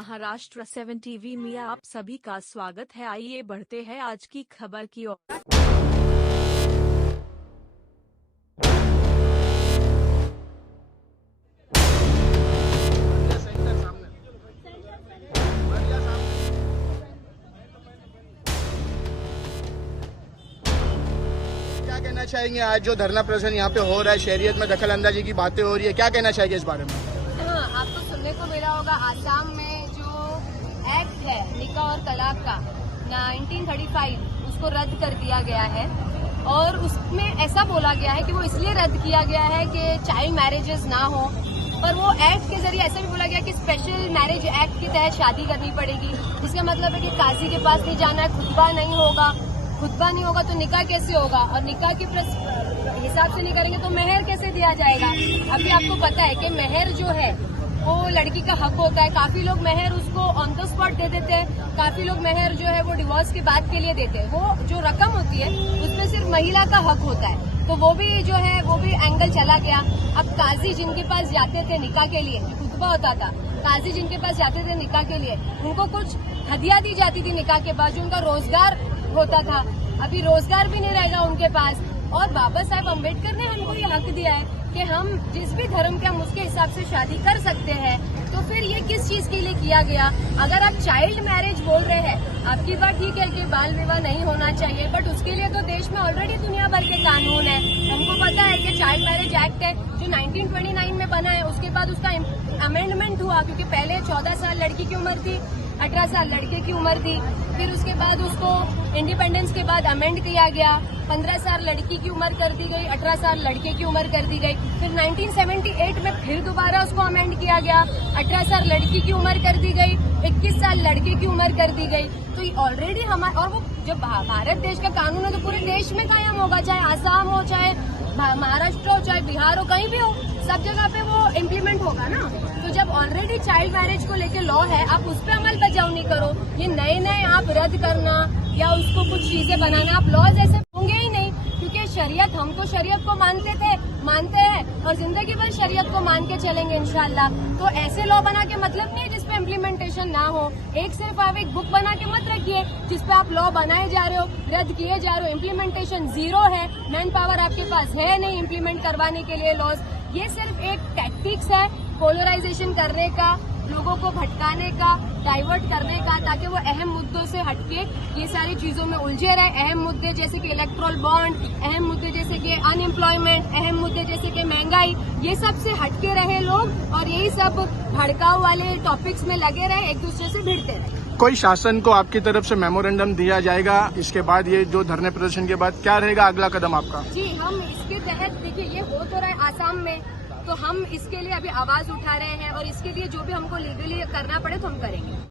Maharashtra 7 TV में आप सभी का स्वागत है। आइए बढ़ते हैं आज की खबर की ओर। क्या कहना चाहेंगे आज जो धरना प्रदर्शन यहाँ पे हो रहा है, शहरियत में दखल अंदाजी की बातें हो रही है, क्या कहना चाहेंगे इस बारे में? हाँ, आपको सुनने को मिला होगा आसाम में जो एक्ट है निकाह और तलाक का 1935 उसको रद्द कर दिया गया है और उसमें ऐसा बोला गया है कि वो इसलिए रद्द किया गया है कि चाइल्ड मैरिजेस ना हो। पर वो एक्ट के जरिए ऐसा भी बोला गया कि स्पेशल मैरिज एक्ट के तहत शादी करनी पड़ेगी। इसका मतलब है कि काजी के पास नहीं जाना है, खुतबा नहीं होगा तो निकाह कैसे होगा, और निकाह के हिसाब से नहीं करेंगे तो मेहर कैसे दिया जाएगा। अभी आपको पता है कि मेहर जो है वो लड़की का हक होता है। काफी लोग मेहर उसको ऑन द स्पॉट दे देते हैं, काफी लोग मेहर जो है वो डिवोर्स के बाद के लिए देते हैं। वो जो रकम होती है उसमें सिर्फ महिला का हक होता है, तो वो भी जो है वो भी एंगल चला गया। अब काजी जिनके पास जाते थे निकाह के लिए, खुतबा होता था, काजी जिनके पास जाते थे निकाह के लिए उनको कुछ हदिया दी जाती थी निकाह के बाद, जो उनका रोजगार होता था। अभी रोजगार भी नहीं रहेगा उनके पास। और बाबा साहेब अम्बेडकर ने हमको ये हक दिया है कि हम जिस भी धर्म के हम उसके हिसाब से शादी कर सकते हैं। तो फिर ये किस चीज के लिए किया गया? अगर आप चाइल्ड मैरिज बोल रहे हैं, आपकी बात ठीक है कि बाल विवाह नहीं होना चाहिए, बट उसके लिए तो देश में ऑलरेडी दुनिया भर के कानून है। हमको पता है कि चाइल्ड मैरिज एक्ट है जो 1929 में बना है, उसके बाद उसका अमेंडमेंट हुआ, क्योंकि पहले 14 साल लड़की की उम्र थी, 18 साल लड़के की उम्र थी। फिर उसके बाद उसको इंडिपेंडेंस के बाद अमेंड किया गया, 15 साल लड़की की उम्र कर दी गई, 18 साल लड़के की उम्र कर दी गई। फिर 1978 में फिर दोबारा उसको अमेंड किया गया, 18 साल लड़की की उम्र कर दी गई, 21 साल लड़के की उम्र कर दी गई। तो ऑलरेडी हमारा, और वो जब भारत देश का कानून है तो पूरे देश में कायम होगा, चाहे आसाम हो, चाहे महाराष्ट्र हो, चाहे बिहार हो, कहीं भी हो, सब जगह पे वो इम्प्लीमेंट होगा ना। तो जब ऑलरेडी चाइल्ड मैरिज को लेके लॉ है, आप उस पर अमल बजाव नहीं करो। ये नए आप रद्द करना या उसको कुछ चीजें बनाना, आप लॉज ऐसे होंगे ही नहीं, क्योंकि शरीयत, हमको शरीयत को मानते हैं और जिंदगी भर शरीयत को मान के चलेंगे इंशाल्लाह। तो ऐसे लॉ बना के मतलब नहीं है जिसपे इम्प्लीमेंटेशन ना हो। सिर्फ आप एक बुक बना के मत रखिए जिसपे आप लॉ बनाए जा रहे हो, रद्द किए जा रहे हो, इम्प्लीमेंटेशन जीरो है, मैन पावर आपके पास है नहीं इम्प्लीमेंट करवाने के लिए लॉज। ये सिर्फ एक टैक्टिक्स है पोलराइजेशन करने का, लोगों को भटकाने का, डाइवर्ट करने का, ताकि वो अहम मुद्दों से हटके ये सारी चीजों में उलझे रहे। अहम मुद्दे जैसे कि इलेक्ट्रल बॉन्ड, अहम मुद्दे जैसे कि अनएम्प्लॉयमेंट, अहम मुद्दे जैसे कि महंगाई, ये सब से हटके रहे लोग और यही सब भड़काऊ वाले टॉपिक्स में लगे रहे, एक दूसरे से भिड़ते रहे। कोई शासन को आपकी तरफ से मेमोरेंडम दिया जाएगा इसके बाद, ये जो धरने प्रदर्शन के बाद क्या रहेगा अगला कदम आपका? जी, हम इसके तहत, देखिए ये हो तो रहा है आसाम में, तो हम इसके लिए अभी आवाज उठा रहे हैं और इसके लिए जो भी हमको लीगली करना पड़े तो हम करेंगे।